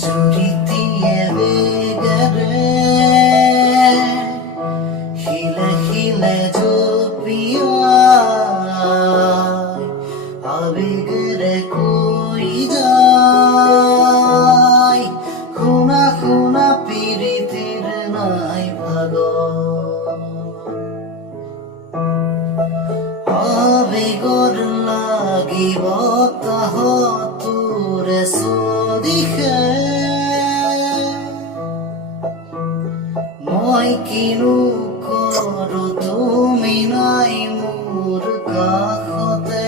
জুড়ি দিয়ে বেগরে হিলে হিলে জপিয়ায় আবেগরে কই যায় খুনা খুনা পিরিতির নাই ভাগ আবেগর লাগিব তাহ তোরে সদিখে মই কিনো কৰো তুমি নাই মোৰ কাষতে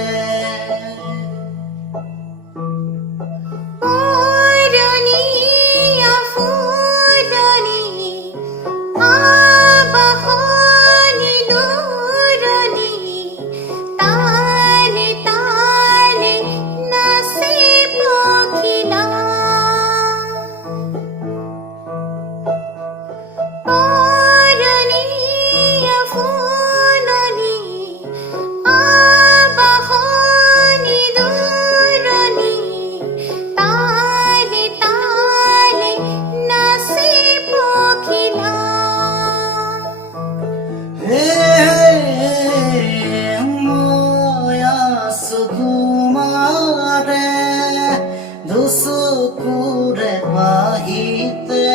দুচকুৰে বাহিতে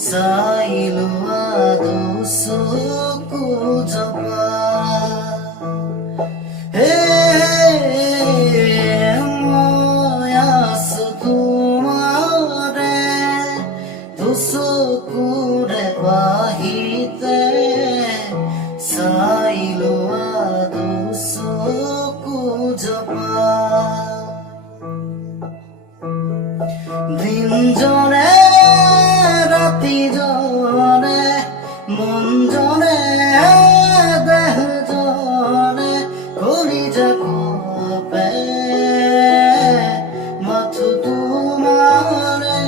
চাইলোৱা দুচকু জপা হে মই আছো তোমাৰে দুচকুৰে বাহিতে চাইলোৱা দুচকু জপা দিন জনে রাতি জনে মন জনে দেহ জনে করি যাবে মাথু তোমারে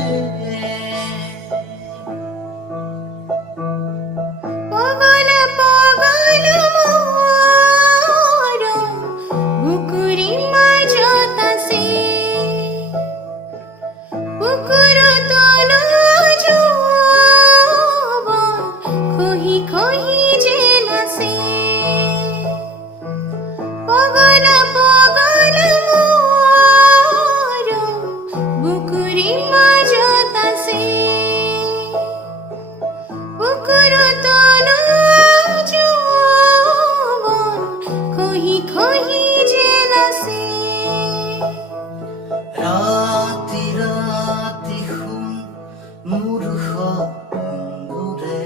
পগল পগল মোর বুকুরি মাঝতাছে বুকুর তনু যৌবন খহি খহি যে নাচে পগল পগল মোর বুকুরি মাঝতাছে বুকুর তনু যৌবন খহি খহি যে নাচে রাতি রাতি খুন মূর্খ বন্ধুরে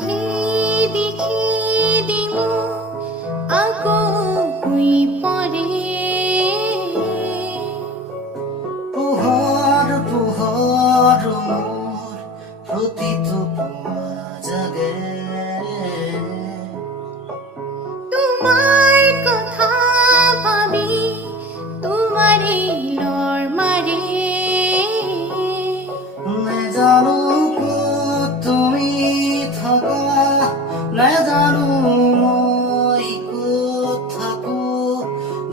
খেদি খেদি মো আগো হুই পরে পোহর পোহর মোর প্রতীত পোয়া জাগে তোমার কথা ভাবি তোমারে লড় মারে নে জানো কত তুমি থাকা নে জানো মই কত থাকো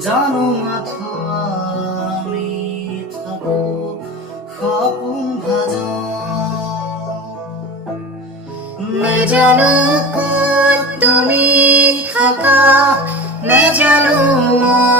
জানো মাথো আমি থাকো সপোন ভাজ নে জানো কত তুমি থাকা নে জানো মই